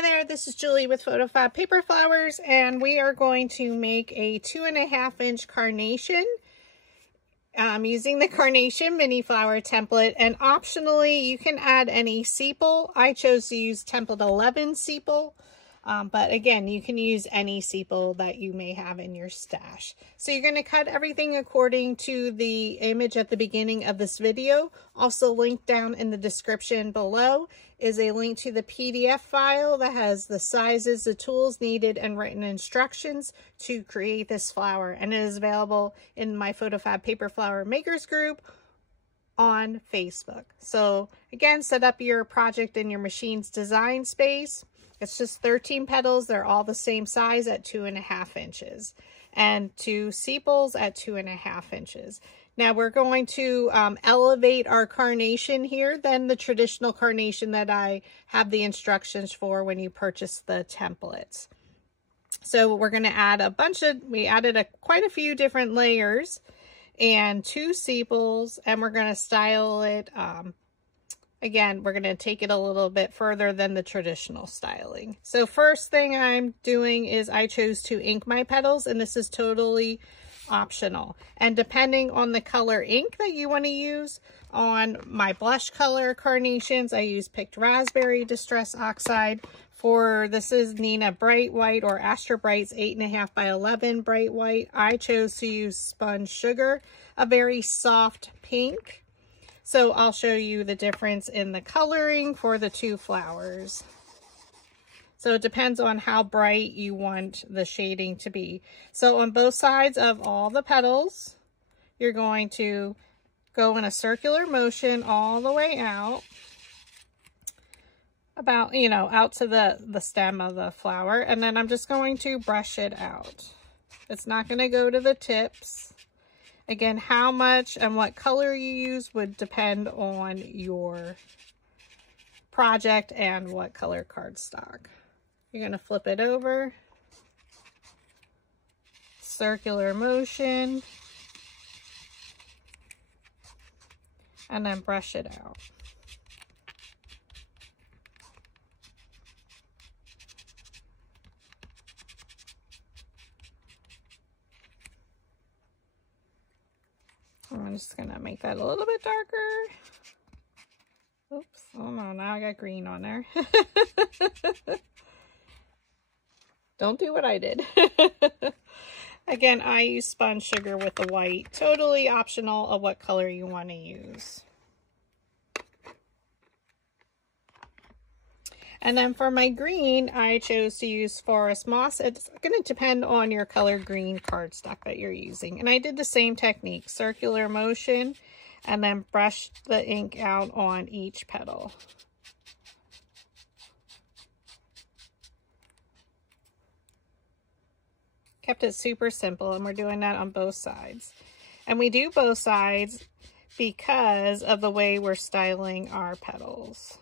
Hi there, this is Julie with PhotoFabPaperFlowers, and we are going to make a 2.5-inch carnation using the Carnation Mini Flower template, and optionally you can add any sepal. I chose to use template 11 sepal, but again, you can use any sepal that you may have in your stash. So you're going to cut everything according to the image at the beginning of this video. Also linked down in the description below is a link to the PDF file that has the sizes, the tools needed, and written instructions to create this flower. And it is available in my PhotoFab Paper Flower Makers group on Facebook. So again, set up your project in your machine's design space. It's just 13 petals. They're all the same size at 2.5 inches. And 2 sepals at 2.5 inches. Now we're going to elevate our carnation here than the traditional carnation that I have the instructions for when you purchase the templates. So we're going to add we added quite a few different layers and 2 sepals, and we're going to style it. Again, we're going to take it a little bit further than the traditional styling. So first thing I'm doing is I chose to ink my petals, and this is totally optional. And depending on the color ink that you want to use, on my blush color carnations, I use picked raspberry distress oxide. For this is Nina Bright White or Astra Bright's 8.5 by 11 Bright White. I chose to use Spun Sugar, a very soft pink. So I'll show you the difference in the coloring for the 2 flowers. So it depends on how bright you want the shading to be. So on both sides of all the petals, you're going to go in a circular motion all the way out, about, out to the stem of the flower. And then I'm just going to brush it out. It's not going to go to the tips. Again, how much and what color you use would depend on your project and what color cardstock. You're going to flip it over, circular motion, and then brush it out. I'm just going to make that a little bit darker. Oops. Oh no, now I got green on there. Don't do what I did. Again, I use Spun Sugar with the white. Totally optional of what color you want to use. And then for my green, I chose to use Forest Moss. It's going to depend on your color green cardstock that you're using. And I did the same technique, circular motion, and then brush the ink out on each petal. Kept it super simple, and we're doing that on both sides. And we do both sides because of the way we're styling our petals.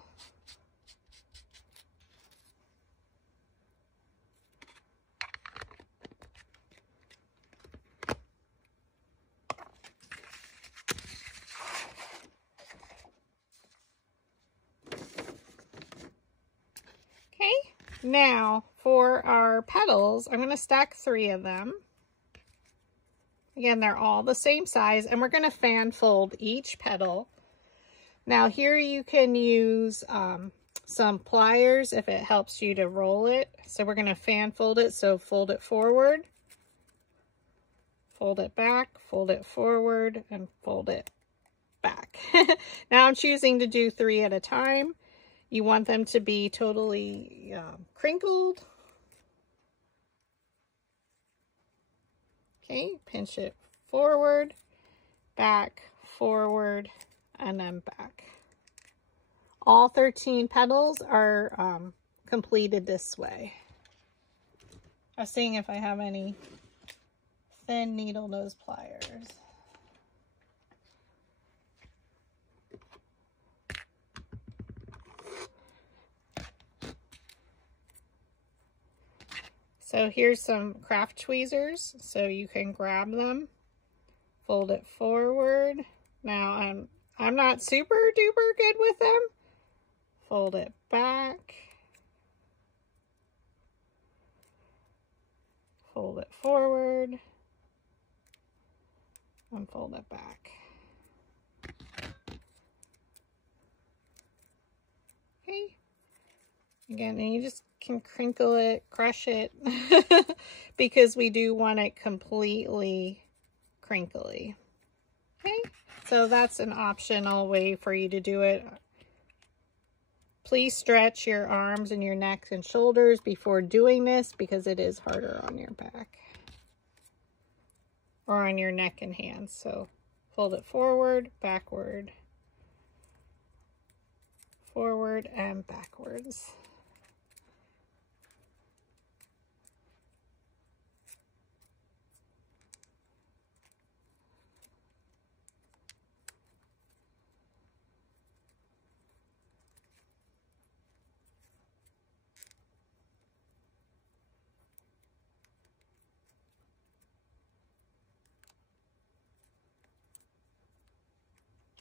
Okay, now for our petals, I'm going to stack 3 of them. Again, they're all the same size, and we're going to fan fold each petal. Now here you can use some pliers if it helps you to roll it. So we're going to fan fold it, so fold it forward, fold it back, fold it forward, and fold it back. Now I'm choosing to do 3 at a time. You want them to be totally crinkled. Okay, pinch it forward, back, forward, and then back. All 13 petals are completed this way. I was seeing if I have any thin needle nose pliers. So here's some craft tweezers, so you can grab them, fold it forward. Now I'm not super duper good with them. Fold it back, fold it forward and fold it back. Okay. Again, and you just can crinkle it, crush it, because we do want it completely crinkly. Okay, so that's an optional way for you to do it. Please stretch your arms and your neck and shoulders before doing this because it is harder on your back or on your neck and hands. So fold it forward, backward, forward, and backwards.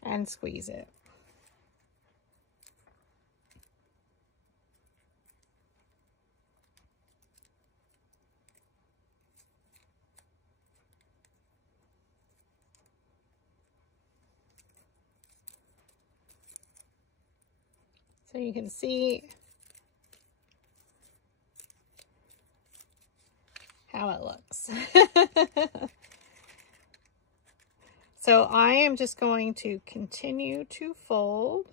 And squeeze it. So you can see how it looks. So I am just going to continue to fold.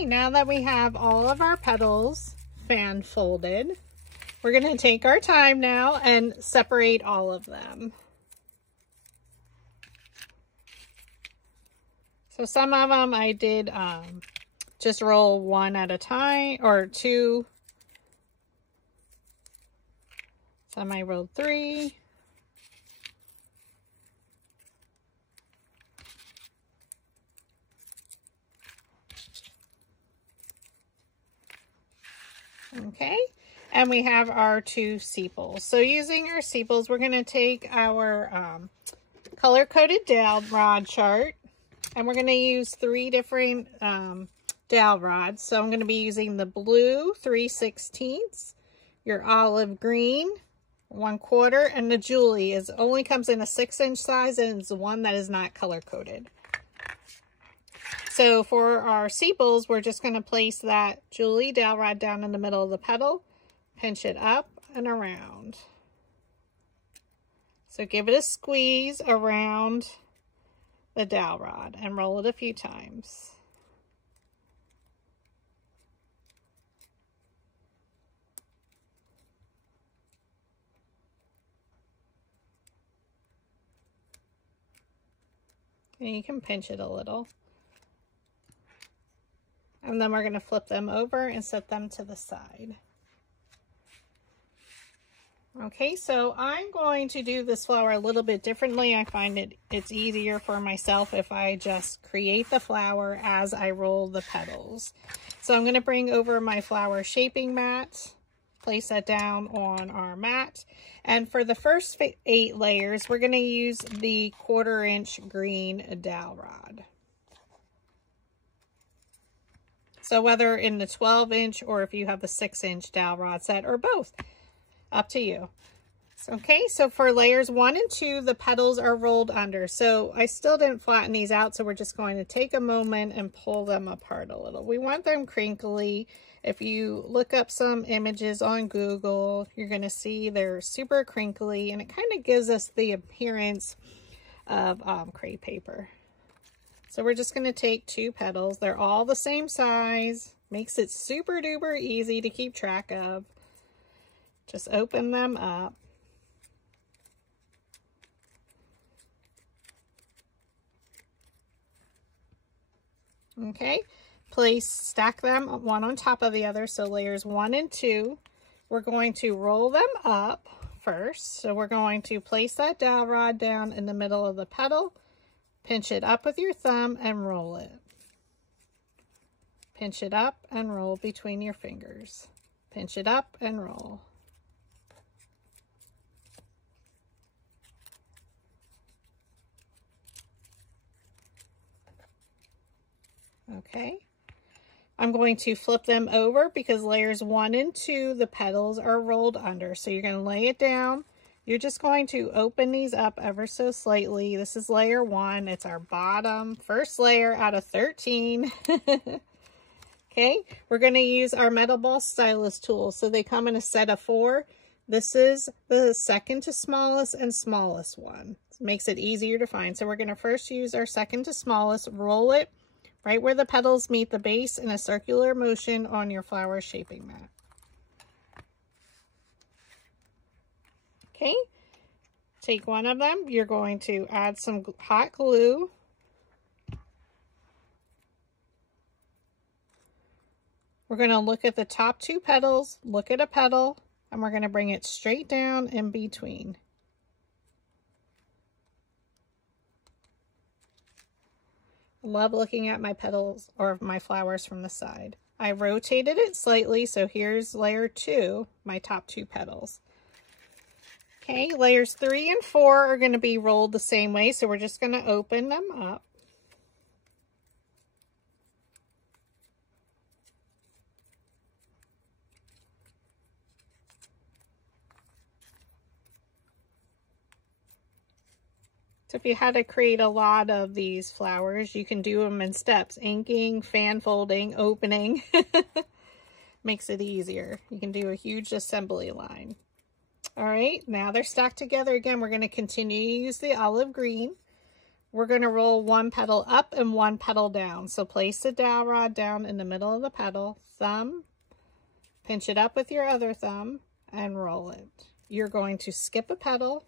Okay, now that we have all of our petals fan folded, we're going to take our time now and separate all of them. So some of them I did just roll one at a time, or two. Some I rolled three. Okay, and we have our two sepals. So using our sepals, we're going to take our color-coded dowel rod chart, and we're going to use 3 different dowel rods. So I'm going to be using the blue 3/16, your olive green 1/4, and the Julie only comes in a 6-inch size, and it's the one that is not color-coded. So for our sepals, we're just going to place that Julie dowel rod down in the middle of the petal, pinch it up and around. So give it a squeeze around the dowel rod and roll it a few times. And you can pinch it a little. And then we're going to flip them over and set them to the side. Okay, so I'm going to do this flower a little bit differently. I find it's easier for myself if I just create the flower as I roll the petals. So I'm going to bring over my flower shaping mat, place that down on our mat. And for the first 8 layers, we're going to use the 1/4 inch green dowel rod. So whether in the 12-inch or if you have the 6-inch dowel rod set, or both, up to you. Okay, so for layers 1 and 2, the petals are rolled under. So I still didn't flatten these out, so we're just going to take a moment and pull them apart a little. We want them crinkly. If you look up some images on Google, you're going to see they're super crinkly, and it kind of gives us the appearance of crepe paper. So we're just going to take 2 petals. They're all the same size. Makes it super duper easy to keep track of. Just open them up. Okay, stack them one on top of the other. So layers 1 and 2, we're going to roll them up first. So we're going to place that dowel rod down in the middle of the petal. Pinch it up with your thumb and roll it. Pinch it up and roll between your fingers. Pinch it up and roll. Okay. I'm going to flip them over because layers 1 and 2, the petals are rolled under. So you're going to lay it down. You're just going to open these up ever so slightly. This is layer 1. It's our first layer out of 13. Okay, we're going to use our metal ball stylus tool. So they come in a set of 4. This is the second to smallest and smallest one. It makes it easier to find. So we're going to first use our second to smallest, roll it right where the petals meet the base in a circular motion on your flower shaping mat. Okay, take one of them. You're going to add some hot glue. We're going to look at the top 2 petals, look at a petal, and we're going to bring it straight down in between. I love looking at my petals or my flowers from the side. I rotated it slightly, so here's layer 2, my top 2 petals. Okay, layers 3 and 4 are going to be rolled the same way, so we're just going to open them up. So if you had to create a lot of these flowers, you can do them in steps: inking, fan folding, opening. Makes it easier. You can do a huge assembly line. All right, now they're stacked together again. We're going to continue to use the olive green. we're going to roll one petal up and one petal down. So place the dowel rod down in the middle of the petal, thumb, pinch it up with your other thumb, and roll it. You're going to skip a petal,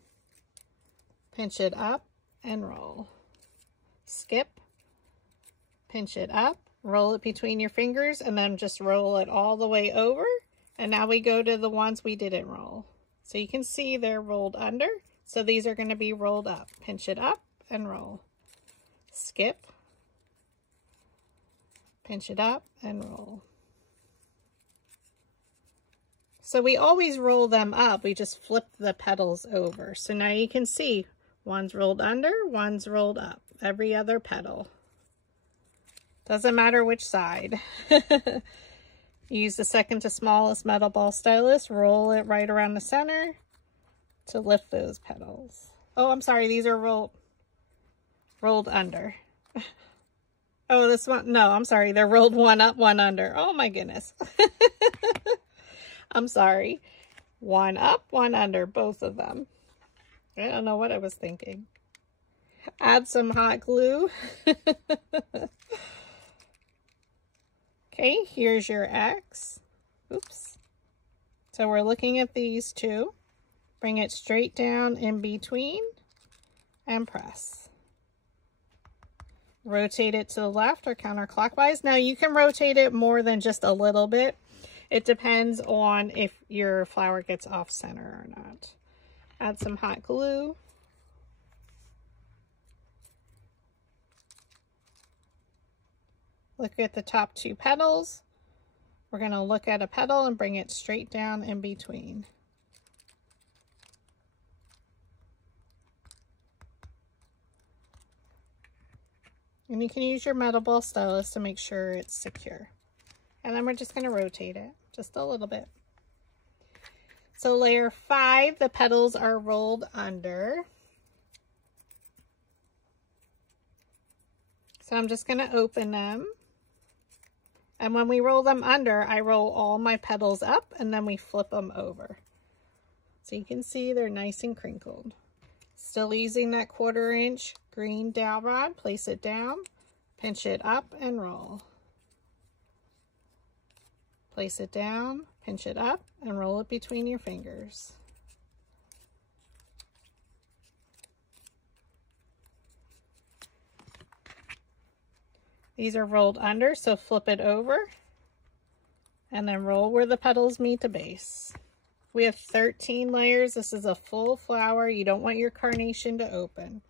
pinch it up, and roll. Skip, pinch it up, roll it between your fingers, and then just roll it all the way over. And now we go to the ones we didn't roll. So you can see they're rolled under. So these are going to be rolled up. Pinch it up and roll. Skip, pinch it up and roll. So we always roll them up. We just flip the petals over. So now you can see one's rolled under, one's rolled up. Every other petal. Doesn't matter which side. Use the second to smallest metal ball stylus, roll it right around the center to lift those petals. Oh, I'm sorry, these are rolled under. Oh, this one, no, I'm sorry, they're rolled one up, one under. Oh my goodness. I'm sorry. One up, one under, both of them. I don't know what I was thinking. Add some hot glue. Okay, here's your X. Oops. So we're looking at these two. Bring it straight down in between and press. Rotate it to the left or counterclockwise. Now you can rotate it more than just a little bit. It depends on if your flower gets off center or not. Add some hot glue. Look at the top two petals. We're going to look at a petal and bring it straight down in between. And you can use your metal ball stylus to make sure it's secure. And then we're just going to rotate it just a little bit. So layer 5, the petals are rolled under. So I'm just going to open them. And when we roll them under, I roll all my petals up and then we flip them over. So you can see they're nice and crinkled. Still using that 1/4 inch green dowel rod, place it down, pinch it up and roll. Place it down, pinch it up and roll it between your fingers. These are rolled under, so flip it over and then roll where the petals meet the base. We have 13 layers. This is a full flower. You don't want your carnation to open.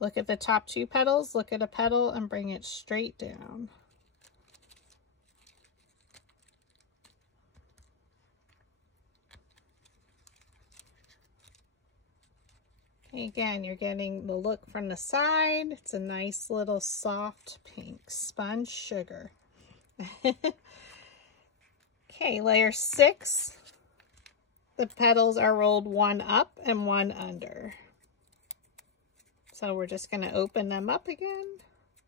Look at the top two petals, look at a petal and bring it straight down. Again, you're getting the look from the side. It's a nice little soft pink sponge sugar. Okay, layer 6. The petals are rolled one up and one under. So we're just going to open them up again.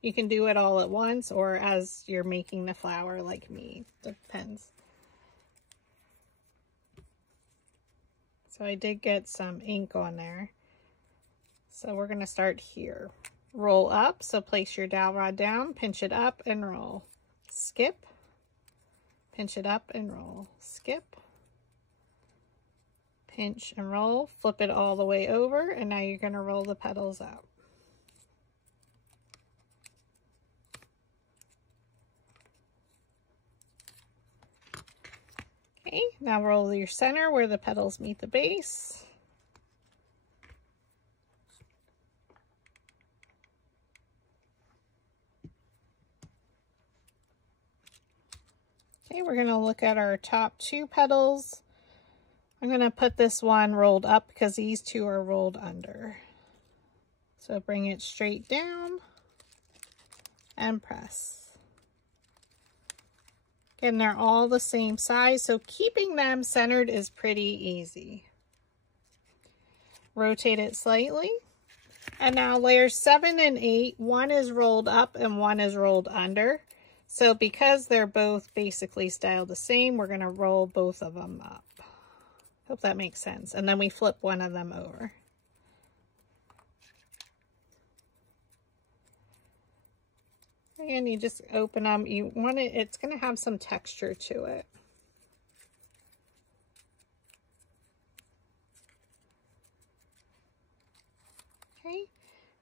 You can do it all at once or as you're making the flower like me. Depends. So I did get some ink on there. So we're going to start here. Roll up, so place your dowel rod down, pinch it up and roll. Skip, pinch it up and roll. Skip, pinch and roll, flip it all the way over, and now you're going to roll the petals out. Okay, now roll your center where the petals meet the base. Okay, we're going to look at our top two petals. I'm going to put this one rolled up because these two are rolled under. So bring it straight down and press. Again, they're all the same size, so keeping them centered is pretty easy. Rotate it slightly. And now layers 7 and 8, one is rolled up and one is rolled under. So because they're both basically styled the same, we're going to roll both of them up. Hope that makes sense. And then we flip one of them over. And you just open them. You want it, it's going to have some texture to it. Okay,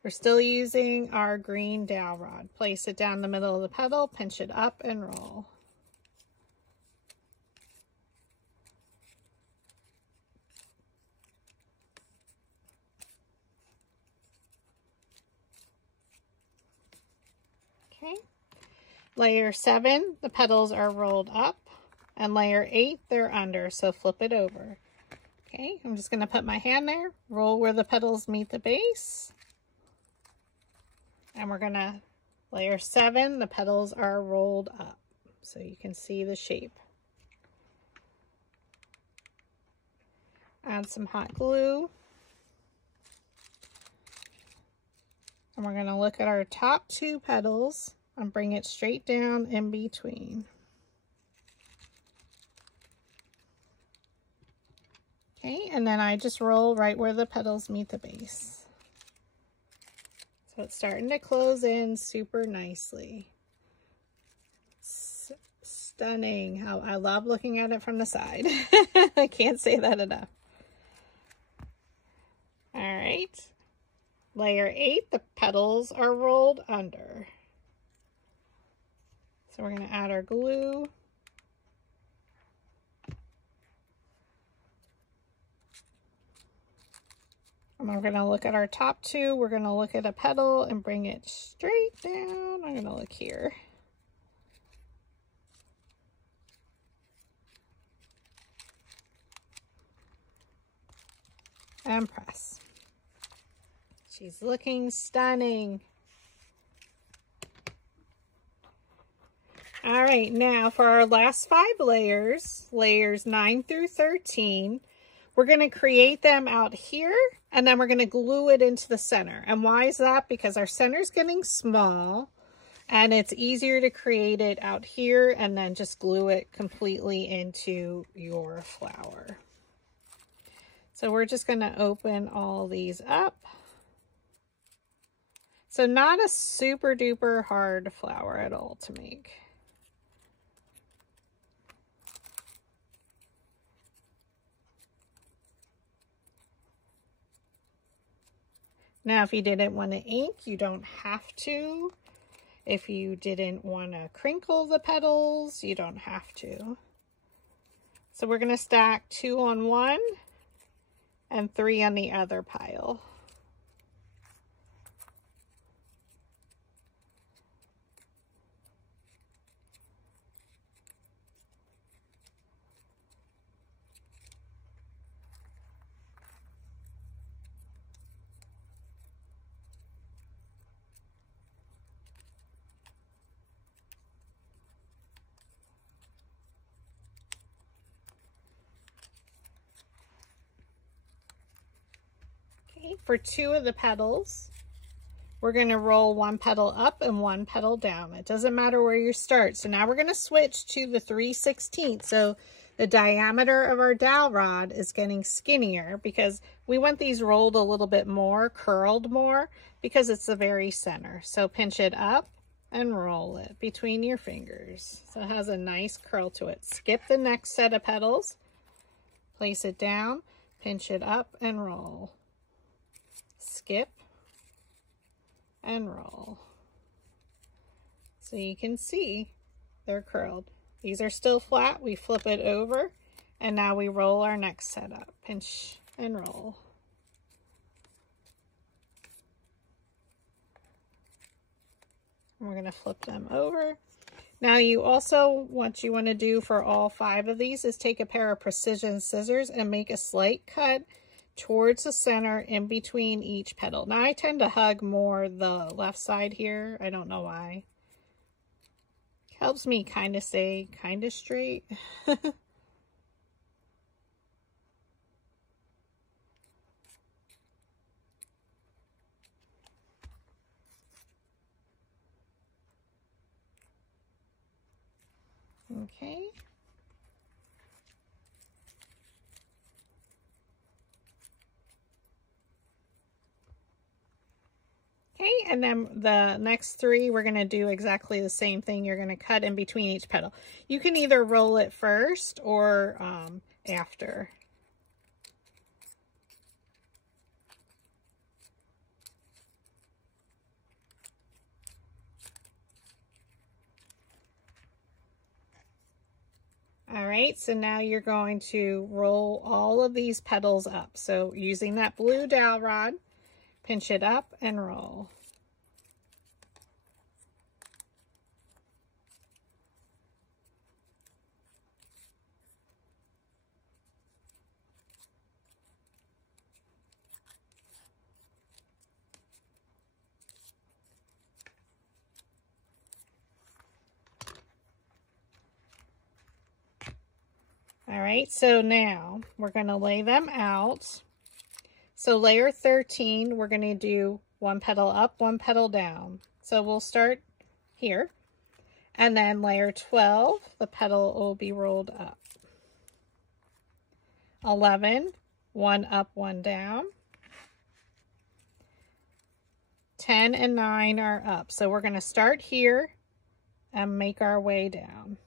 we're still using our green dowel rod. Place it down the middle of the petal, pinch it up and roll. Okay, layer 7, the petals are rolled up, and layer 8, they're under, so flip it over. Okay, I'm just going to put my hand there, roll where the petals meet the base, and we're going to, layer 7, the petals are rolled up, so you can see the shape. Add some hot glue, and we're going to look at our top 2 petals and bring it straight down in between. Okay, and then I just roll right where the petals meet the base. So it's starting to close in super nicely. Stunning. How I love looking at it from the side. I can't say that enough. All right. Layer 8, the petals are rolled under. So we're going to add our glue. And we're going to look at our top 2. We're going to look at a petal and bring it straight down. I'm going to look here. And press. She's looking stunning. All right, now for our last 5 layers, layers 9 through 13, we're going to create them out here, and then we're going to glue it into the center. And why is that? Because our center is getting small, and it's easier to create it out here and then just glue it completely into your flower. So we're just going to open all these up. So not a super duper hard flower at all to make. Now, if you didn't want to ink, you don't have to. If you didn't want to crinkle the petals, you don't have to. So we're going to stack 2 on one and 3 on the other pile. For 2 of the petals, we're going to roll 1 petal up and 1 petal down. It doesn't matter where you start. So now we're going to switch to the 3/16. So the diameter of our dowel rod is getting skinnier because we want these rolled a little bit more, curled more, because it's the very center. So pinch it up and roll it between your fingers. So it has a nice curl to it. Skip the next set of petals, place it down, pinch it up and roll. Skip and roll. So you can see they're curled. These are still flat. We flip it over and now we roll our next set up. Pinch and roll. And we're going to flip them over. Now you also, what you want to do for all 5 of these is take a pair of precision scissors and make a slight cut towards the center in between each petal. Now I tend to hug more the left side here. I don't know why. Helps me kind of stay kind of straight. Okay. Okay, and then the next three, we're going to do exactly the same thing. You're going to cut in between each petal. You can either roll it first or after. All right, so now you're going to roll all of these petals up. So using that blue dowel rod, pinch it up and roll. All right, so now we're going to lay them out. So layer 13, we're going to do one petal up, one petal down. So we'll start here. And then layer 12, the petal will be rolled up. 11, one up, one down. 10 and 9 are up. So we're going to start here and make our way down.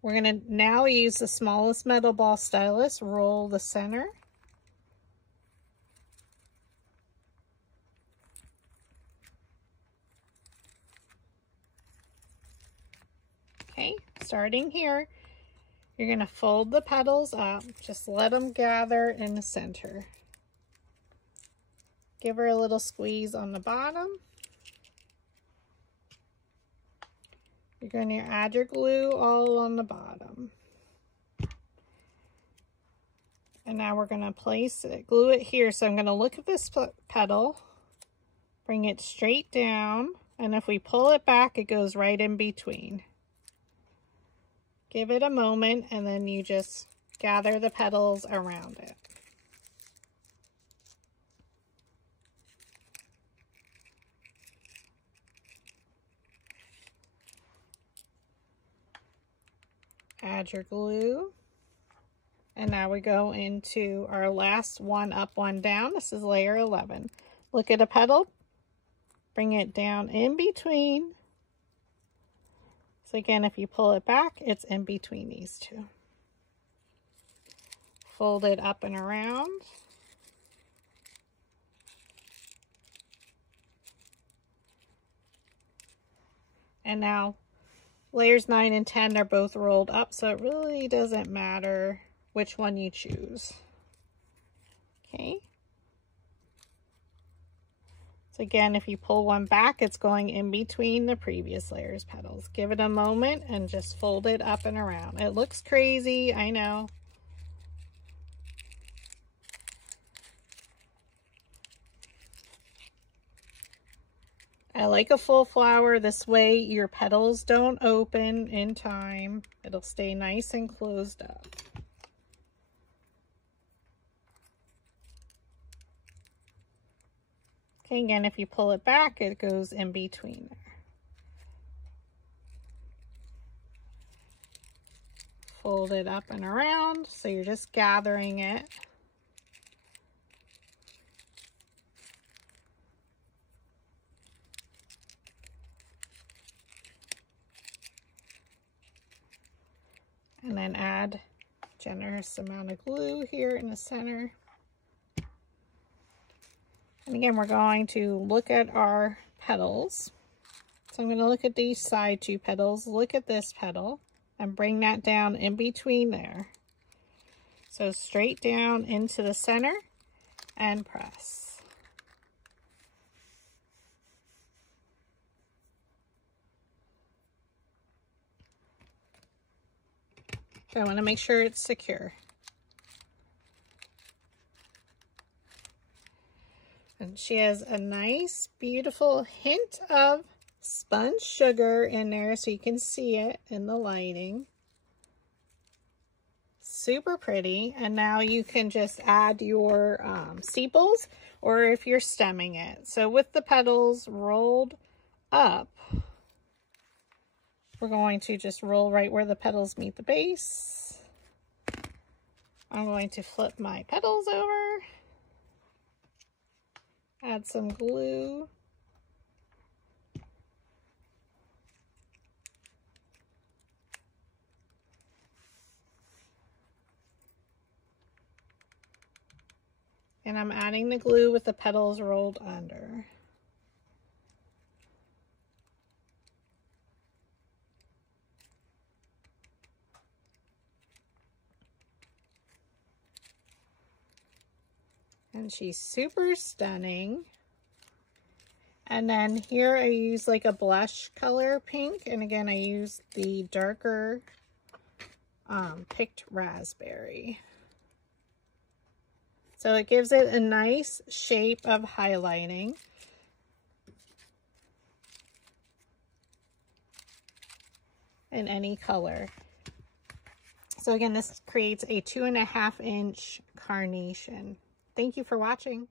We're going to now use the smallest metal ball stylus, roll the center. Okay, starting here, you're going to fold the petals up. Just let them gather in the center. Give her a little squeeze on the bottom. You're going to add your glue all on the bottom. And now we're going to place it, glue it here. So I'm going to look at this petal, bring it straight down, and if we pull it back, it goes right in between. Give it a moment, and then you just gather the petals around it. Add your glue. And now we go into our last one up, one down. This is layer 11. Look at a petal, bring it down in between. So again, if you pull it back, it's in between these two. Fold it up and around. And now layers 9 and 10 are both rolled up, so it really doesn't matter which one you choose. Okay. So again, if you pull one back, it's going in between the previous layer's petals. Give it a moment and just fold it up and around. It looks crazy, I know. I like a full flower. This way your petals don't open in time. It'll stay nice and closed up. Okay, again, if you pull it back, it goes in between there. Fold it up and around, so you're just gathering it. And then add a generous amount of glue here in the center. And again, we're going to look at our petals. So I'm going to look at these side two petals, look at this petal, and bring that down in between there. So straight down into the center and press. So I want to make sure it's secure. And she has a nice, beautiful hint of spun sugar in there so you can see it in the lighting. Super pretty. And now you can just add your sepals, or if you're stemming it. So with the petals rolled up, we're going to just roll right where the petals meet the base. I'm going to flip my petals over. Add some glue. I'm adding the glue with the petals rolled under. And she's super stunning. And then here I use like a blush color pink. And again, I use the darker picked raspberry. So it gives it a nice shape of highlighting. In any color. So again, this creates a 2.5 inch carnation. Thank you for watching.